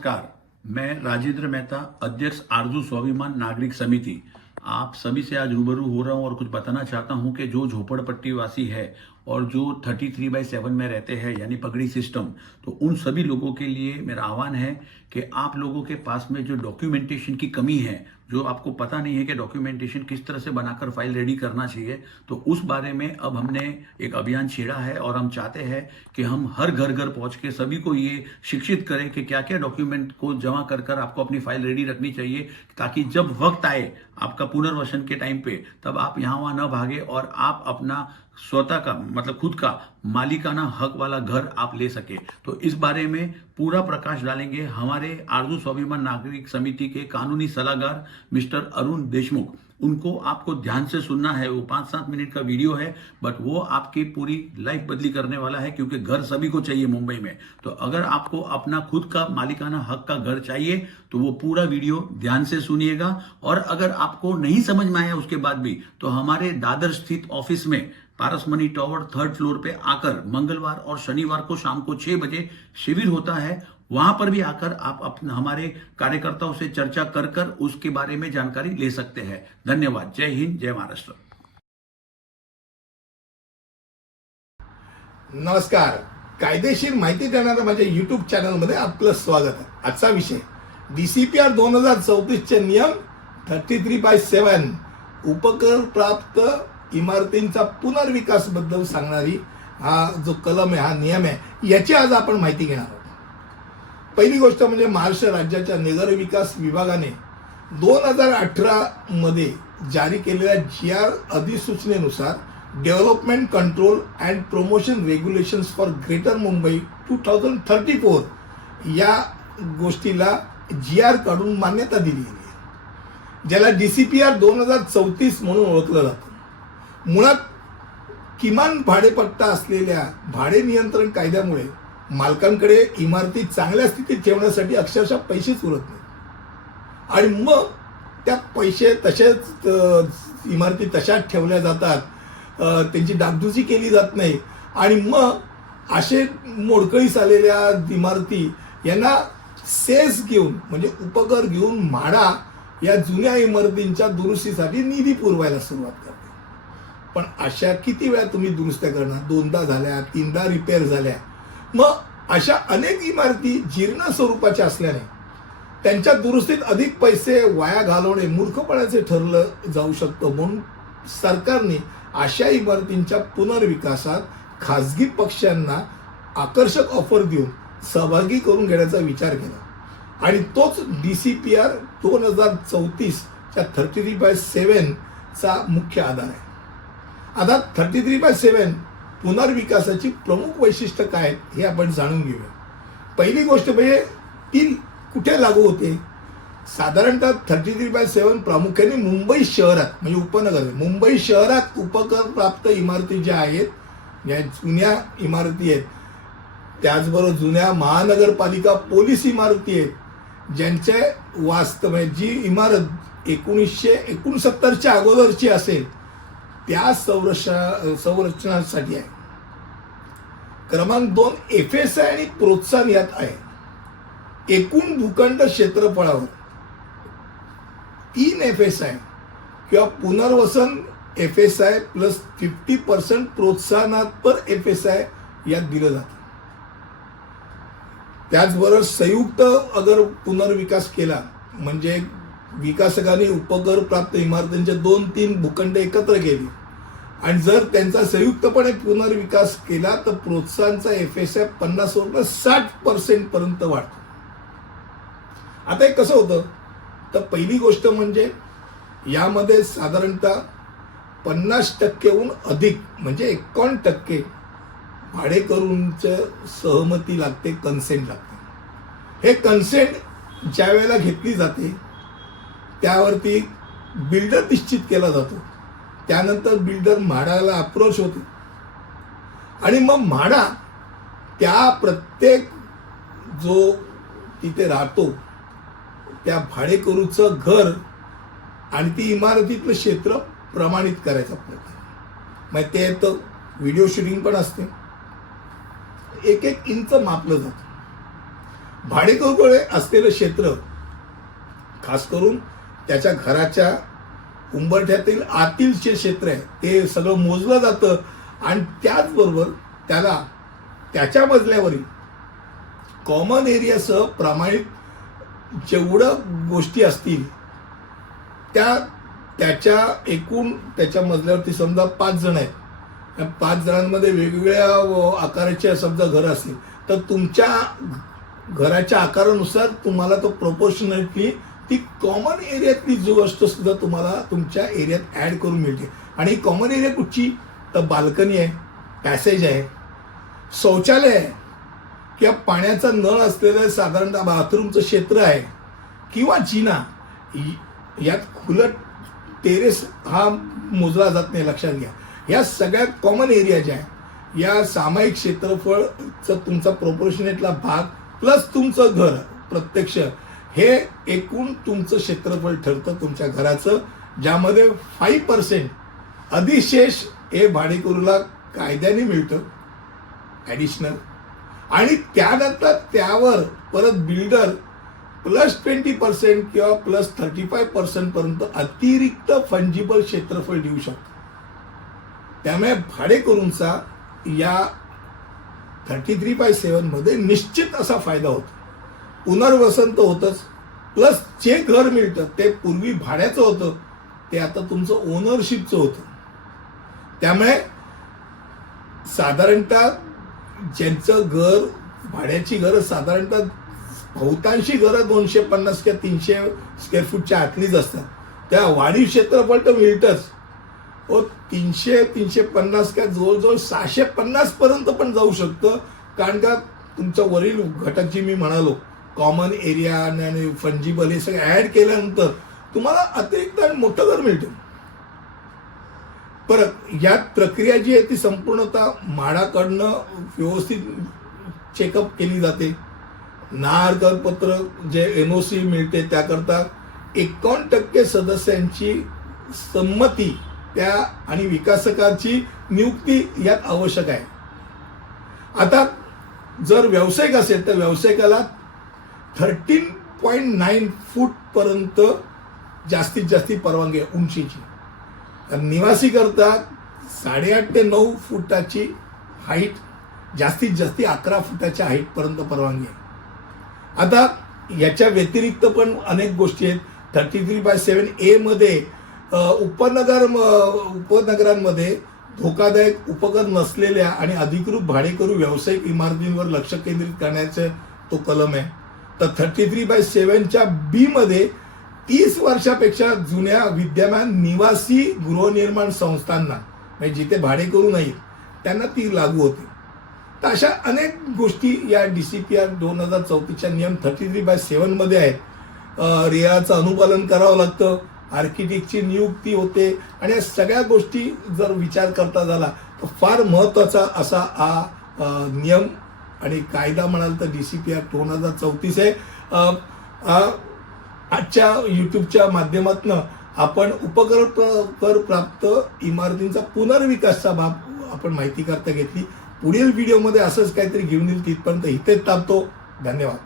नमस्कार, मैं राजेंद्र मेहता, अध्यक्ष आरजू स्वाभिमान नागरिक समिति। आप सभी से आज रूबरू हो रहा हूं और कुछ बताना चाहता हूं कि जो झोपड़पट्टी वासी है और जो 33/7 में रहते हैं यानी पगड़ी सिस्टम, तो उन सभी लोगों के लिए मेरा आह्वान है कि आप लोगों के पास में जो डॉक्यूमेंटेशन की कमी है, जो आपको पता नहीं है कि डॉक्यूमेंटेशन किस तरह से बनाकर फाइल रेडी करना चाहिए, तो उस बारे में अब हमने एक अभियान छेड़ा है और हम चाहते हैं कि हम हर घर घर पहुंच के सभी को ये शिक्षित करें कि क्या क्या डॉक्यूमेंट को जमा कर कर आपको अपनी फाइल रेडी रखनी चाहिए, ताकि जब वक्त आए आपका पुनर्वसन के टाइम पे, तब आप यहाँ वहाँ न भागे और आप अपना स्वतः का मतलब खुद का मालिकाना हक वाला घर आप ले सके। तो इस बारे में पूरा प्रकाश डालेंगे हमारे आरजू स्वाभिमान नागरिक समिति के कानूनी सलाहकार मिस्टर अरुण देशमुख। उनको आपको ध्यान से सुनना है, वो 5-7 मिनट का वीडियो है, बट वो आपकी पूरी लाइफ बदली करने वाला है, क्योंकि घर सभी को चाहिए मुंबई में। तो अगर आपको अपना खुद का मालिकाना हक का घर चाहिए तो वो पूरा वीडियो ध्यान से सुनिएगा। और अगर आपको नहीं समझ में आया उसके बाद भी, तो हमारे दादर स्थित ऑफिस में पारसमनी टावर 3rd फ्लोर पे आकर मंगलवार और शनिवार को शाम को 6 बजे शिविर होता है। वहां पर भी आकर आप अपने हमारे कार्यकर्ताओं से चर्चा कर कर उसके बारे में जानकारी ले सकते हैं। धन्यवाद। जय हिंद, जय महाराष्ट्र। नमस्कार, कायदेशीर माहिती देणाऱ्या माझ्या यूट्यूब चॅनलमध्ये आपलं स्वागत आहे। आजचा विषय DCPR 2034 चे नियम 33/7 उपकर प्राप्त इमारतींचा पुनर्विकास बद्दल सांगणारी हा जो कलम आहे, हा नियम आहे, याची आज आपण माहिती घेणार आहोत। पहिली गोष्ट म्हणजे महाराष्ट्र राज्याच्या नगर विकास विभागाने 2018 मध्ये जारी केलेल्या GR अधिसूचनेनुसार development control and promotion regulations for Greater Mumbai 2034 या गोष्टीला GR काढून मान्यता दिली आहे, ज्याला DCPR 2034 म्हणून ओळखलं जातं। मुळात किमान भाडेपट्टा असलेल्या भाडे नियंत्रण कायद्यामुळे मालकांकडे इमारती चांगल्या स्थितीत ठेवण्यासाठी अक्षरशः पैसेच उरत नाहीत आणि मग त्या पैसे तसेच इमारती तशाच ठेवल्या जातात, त्यांची डागडुजी केली जात नाही आणि मग असे मोडकळीस आलेल्या इमारती यांना सेस घेऊन म्हणजे उपकर घेऊन म्हाडा या जुन्या इमारतींच्या दुरुस्तीसाठी निधी पुरवायला सुरुवात करते। पण अशा किती वेळा तुम्ही दुरुस्त्या करणार? 2दा झाल्या, 3दा रिपेअर झाल्या। मग अशा अनेक इमारती जीर्ण स्वरूपाच्या असल्याने त्यांच्या दुरुस्तीत अधिक पैसे वाया घालवणे मूर्खपणाचे ठरलं जाऊ शकतं। म्हणून सरकारने अशा इमारतींच्या पुनर्विकासात खासगी पक्षांना आकर्षक ऑफर देऊन सहभागी करून घेण्याचा विचार केला आणि तोच DCPR 2034 च्या 33/7 चा मुख्य आधार आहे। आता 33/7 पुनर्विकासाची प्रमुख वैशिष्ट्य काय आहेत हे आपण जाणून घेऊया। पहिली गोष्ट म्हणजे ती कुठे लागू होते? साधारणतः 33/7 प्रामुख्याने मुंबई शहरात म्हणजे उपनगर, मुंबई शहरात उपकर प्राप्त इमारती ज्या आहेत, ज्या जुन्या इमारती आहेत, त्याचबरोबर जुन्या महानगरपालिका पोलीस इमारती आहेत, ज्यांचे वास्तव जी इमारत 1969च्या अगोदरची असेल त्या संरक्षणासाठी आहे। क्रमांक 2 FSI आणि प्रोत्साहन यात आहे। एकूण भूखंड क्षेत्रफळावर 3 FSI किंवा पुनर्वसन FSI प्लस 50% प्रोत्साहनात्पर FSI यात दिलं जातं। त्याचबरोबर संयुक्त अगर पुनर्विकास केला म्हणजे विकासकांनी उपकर प्राप्त इमारतींचे 2-3 भूखंड एकत्र केले आणि जर त्यांचा संयुक्तपणे पुनर्विकास केला तर प्रोत्साहनचा FSI 50 वरून 60% पर्यंत वाढतो। आता हे कसं होतं? तर पहिली गोष्ट म्हणजे यामध्ये साधारणतः 50%हून अधिक म्हणजे 51% भाडेकरूंची सहमती लागते, कन्सेंट लागते। हे कन्सेंट ज्या वेळेला घेतली जाते त्यावरती बिल्डर निश्चित केला जातो, त्यानंतर बिल्डर म्हाडाला अप्रोच होते आणि मग म्हाडा त्या प्रत्येक जो तिथे राहतो त्या भाडेकरूचं घर आणि ती इमारतीतलं क्षेत्र प्रमाणित करायचा प्रयत्न। मग ते तर व्हिडिओ शूटिंग पण असते, 1-1 इंच मापलं जातं भाडेकरूकडे असलेलं क्षेत्र, खास करून त्याच्या घराच्या उंबरठ्यातील आतील जे क्षेत्र आहे ते सगळं मोजलं जातं आणि त्याचबरोबर त्याला त्याच्या मजल्यावरील कॉमन एरियासह प्रमाणित जेवढं गोष्टी असतील त्याच्या एकूण त्याच्या मजल्यावरती समजा 5 जण आहेत, 5 जणांमध्ये वेगवेगळ्या आकाराचे समजा घर असतील तर तुमच्या घराच्या आकारानुसार तुम्हाला तो प्रोपोर्शनॅलिटी ती कॉमन एरियातली जो गोष्ट सुद्धा तुम्हाला तुमच्या एरियात ऍड करून मिळते. आणि कॉमन एरिया कुठची, तर बाल्कनी आहे, पॅसेज आहे, शौचालय आहे किंवा पाण्याचा नळ असलेलं साधारणतः बाथरूमचं क्षेत्र आहे किंवा जिना, यात खुलं टेरेस हा मोजला जात नाही, लक्षात घ्या. या सगळ्या कॉमन एरिया ज्या आहे या सामायिक क्षेत्रफळचा तुमचा प्रोपोर्शनेटला भाग प्लस तुमचं घर प्रत्यक्ष हे एकूण तुमचं क्षेत्रफळ ठरतं तुमच्या घराचं, ज्यामध्ये 5% अधिशेष हे भाडेकरूला कायद्याने मिळतं ॲडिशनल. आणि त्यानंतर त्यावर परत बिल्डर प्लस 20% किंवा प्लस 35% पर्यंत अतिरिक्त फंजिबल क्षेत्रफळ देऊ शकतो. त्यामुळे भाडेकरूंचा या 33/7 मध्ये निश्चित असा फायदा होतो. पुनर्वसन तर होतच, प्लस जे घर मिळतं ते पूर्वी भाड्याचं होतं ते आता तुमचं ओनरशिपचं होतं. त्यामुळे साधारणतः ज्यांचं घर भाड्याची घरं साधारणतः बहुतांशी घरं 250 किंवा 300 स्क्वेअर फूटच्या आतलीच असतात, त्या वाढीव क्षेत्रफळ तर मिळतंच. 300-350 का जवळजवळ 650 पर्यंत पण जाऊ शकतं. कारण का तुमच्या वरील घटक जे मी म्हणालो कॉमन एरिया आणि फंजिबल हे सगळं ऍड केल्यानंतर तुम्हाला अतिरिक्त मोठं घर मिळतं. परत यात प्रक्रिया जी आहे ती संपूर्णतः म्हाडाकडनं व्यवस्थित चेकअप केली जाते. नाहरकरपत्र जे NOC मिळते त्याकरता 51% सदस्यांची संमती त्या आणि विकासकाची नियुक्ती यात आवश्यक आहे. आता जर व्यावसायिक असेल तर व्यावसायिकाला 13.9 फूट पर्यंत जास्तीत जास्त परवानगी आहे उंचीची. निवासी करता 8.5 ते 9 फुटाची हाईट, जास्तीत जास्त 11 फुटाच्या हाईट पर्यंत परवानगी आहे. आता याच्या व्यतिरिक्त पण अनेक गोष्टी आहेत. 33/7A मध्ये उपनगरांमध्ये धोकादायक उपकरण नसलेल्या आणि अधिकृत भाडेकरू व्यावसायिक इमारतींवर लक्ष केंद्रित करण्याचा तो कलम आहे. तर 33/7च्या B मध्ये 30 वर्षापेक्षा जुन्या विद्यमान निवासी गृहनिर्माण संस्थांना, म्हणजे जिथे भाडेकरू नाहीत त्यांना ती लागू होते. तर अशा अनेक गोष्टी या DCPR 2034च्या नियम 33/7 मध्ये आहेत. रेराचं अनुपालन करावं लागतं, आर्किटेक्टची नियुक्ती होते आणि या सगळ्या गोष्टी जर विचार करता झाला तर फार महत्त्वाचा असा हा नियम आणि कायदा म्हणाल तर DCPR 2034 आहे. आजच्या यूट्यूबच्या माध्यमातून आपण उपकर प्राप्त इमारतींचा पुनर्विकासचा बाब आपण माहिती करता घेतली. पुढील व्हिडिओमध्ये असंच काहीतरी घेऊन येईल. तिथपर्यंत इथेच थांबतो. धन्यवाद.